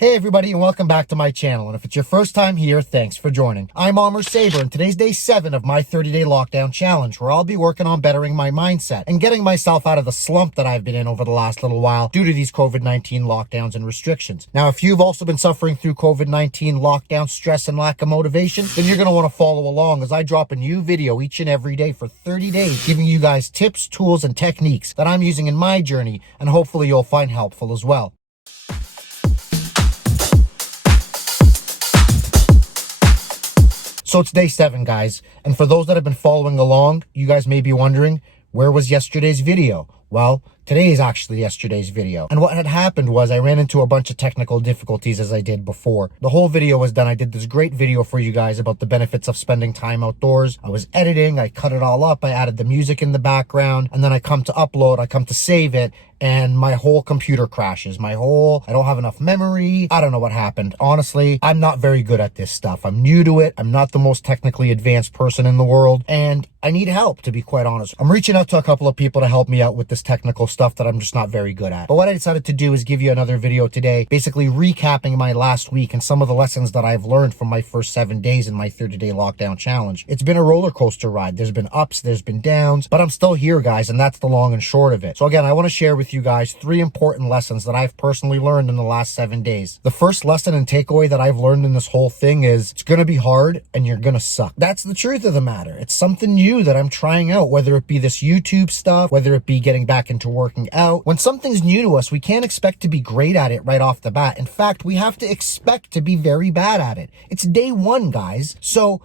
Hey everybody, and welcome back to my channel. And if it's your first time here, thanks for joining. I'm Armor Saber, and today's day 7 of my 30-day lockdown challenge, where I'll be working on bettering my mindset and getting myself out of the slump that I've been in over the last little while due to these COVID-19 lockdowns and restrictions. Now, if you've also been suffering through COVID-19 lockdown stress and lack of motivation, then you're going to want to follow along as I drop a new video each and every day for 30 days, giving you guys tips, tools, and techniques that I'm using in my journey, and hopefully you'll find helpful as well. So it's day 7, guys. And for those that have been following along, you guys may be wondering, where was yesterday's video? Well, today is actually yesterday's video. And what had happened was I ran into a bunch of technical difficulties as I did before. The whole video was done. I did this great video for you guys about the benefits of spending time outdoors. I was editing, I cut it all up, I added the music in the background, and then I come to upload, I come to save it, and my whole computer crashes. I don't have enough memory. I don't know what happened. Honestly, I'm not very good at this stuff. I'm new to it. I'm not the most technically advanced person in the world, and I need help, to be quite honest. I'm reaching out to a couple of people to help me out with this technical stuff that I'm just not very good at. But what I decided to do is give you another video today, basically recapping my last week and some of the lessons that I've learned from my first 7 days in my 30-day lockdown challenge. It's been a roller coaster ride. There's been ups, there's been downs, but I'm still here, guys, and that's the long and short of it. So again, I want to share with you guys 3 important lessons that I've personally learned in the last 7 days. The first lesson and takeaway that I've learned in this whole thing is it's going to be hard and you're going to suck. That's the truth of the matter. It's something new that I'm trying out, whether it be this YouTube stuff, whether it be getting back into working out. When something's new to us, we can't expect to be great at it right off the bat. In fact, we have to expect to be very bad at it. It's day 1, guys. So,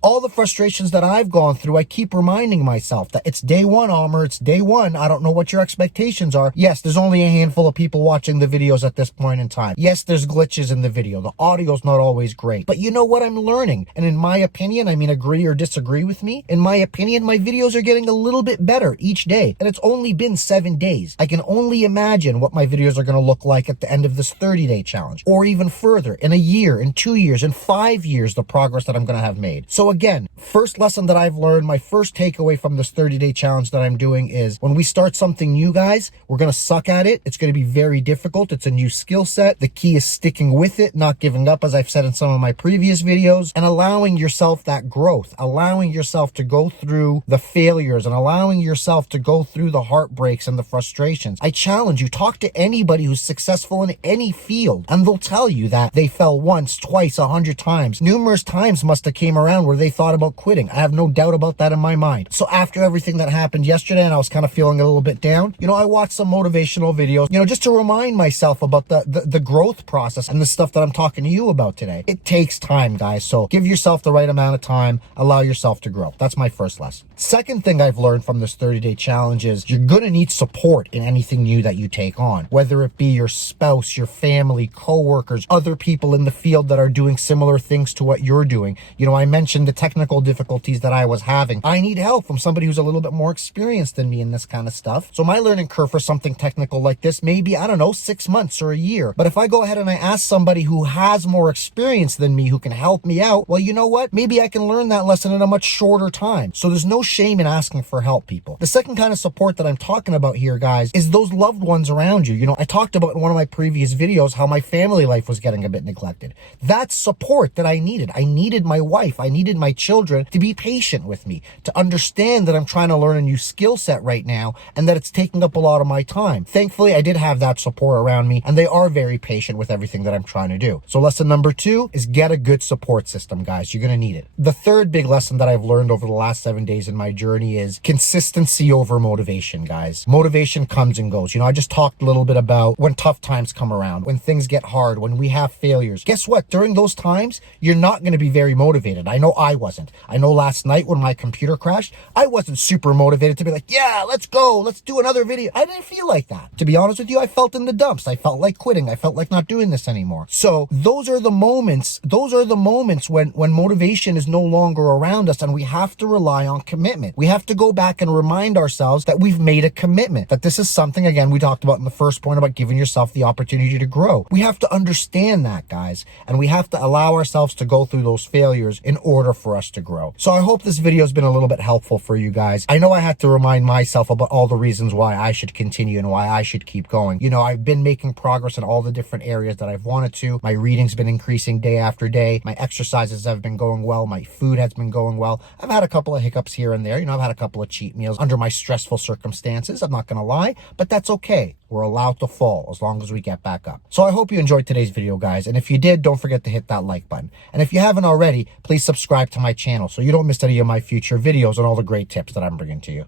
all the frustrations that I've gone through, I keep reminding myself that it's day 1, Armor. It's day 1. I don't know what your expectations are. Yes, there's only a handful of people watching the videos at this point in time. Yes, there's glitches in the video. The audio's not always great. But you know what? I'm learning. And in my opinion, agree or disagree with me, in my opinion, my videos are getting a little bit better each day. And it's only been 7 days. I can only imagine what my videos are going to look like at the end of this 30-day challenge. Or even further, in a year, in 2 years, in 5 years, the progress that I'm going to have made. So again, first lesson that I've learned, my first takeaway from this 30-day challenge that I'm doing is when we start something new, guys, we're going to suck at it. It's going to be very difficult. It's a new skill set. The key is sticking with it, not giving up, as I've said in some of my previous videos, and allowing yourself that growth, allowing yourself to go through the failures and allowing yourself to go through the heartbreaks and the frustrations. I challenge you, talk to anybody who's successful in any field, and they'll tell you that they fell once, twice, 100 times. Numerous times must have came around where they thought about quitting. I have no doubt about that in my mind. So after everything that happened yesterday and I was kind of feeling a little bit down, I watched some motivational videos, just to remind myself about the growth process and the stuff that I'm talking to you about today. It takes time, guys. So give yourself the right amount of time, allow yourself to grow. That's my first lesson. Second thing I've learned from this 30-day challenge is you're going to need support in anything new that you take on, whether it be your spouse, your family, coworkers, other people in the field that are doing similar things to what you're doing. I mentioned the technical difficulties that I was having. I need help from somebody who's a little bit more experienced than me in this kind of stuff. So my learning curve for something technical like this, maybe, 6 months or a year. But if I go ahead and I ask somebody who has more experience than me, who can help me out, well, you know what? Maybe I can learn that lesson in a much shorter time. So there's no shame in asking for help, people. The second kind of support that I'm talking about here, guys, is those loved ones around you. I talked about in one of my previous videos how my family life was getting a bit neglected. That's support that I needed. I needed my wife. I needed my children to be patient with me, to understand that I'm trying to learn a new skill set right now and that it's taking up a lot of my time. Thankfully, I did have that support around me, and they are very patient with everything that I'm trying to do. So lesson number 2 is get a good support system, guys. You're going to need it. The third big lesson that I've learned over the last 7 days in my journey is consistency over motivation, guys. Motivation comes and goes. I just talked a little bit about when tough times come around, when things get hard, when we have failures. Guess what? During those times, you're not going to be very motivated. I know I wasn't. I know last night when my computer crashed, I wasn't super motivated to be like, yeah, let's go. Let's do another video. I didn't feel like that. To be honest with you, I felt in the dumps. I felt like quitting. I felt like not doing this anymore. So those are the moments when motivation is no longer around us, and we have to rely on commitment. We have to go back and remind ourselves that we've made a commitment. it, that this is something, again, we talked about in the first point about giving yourself the opportunity to grow. We have to understand that, guys, and we have to allow ourselves to go through those failures in order for us to grow. So I hope this video has been a little bit helpful for you guys. I know I had to remind myself about all the reasons why I should continue and why I should keep going. You know, I've been making progress in all the different areas that I've wanted to. My reading's been increasing day after day. My exercises have been going well. My food has been going well. I've had a couple of hiccups here and there. You know, I've had a couple of cheat meals under my stressful circumstances. I'm not going to lie, but that's okay. We're allowed to fall as long as we get back up. So I hope you enjoyed today's video, guys. And if you did, don't forget to hit that like button. And if you haven't already, please subscribe to my channel so you don't miss any of my future videos and all the great tips that I'm bringing to you.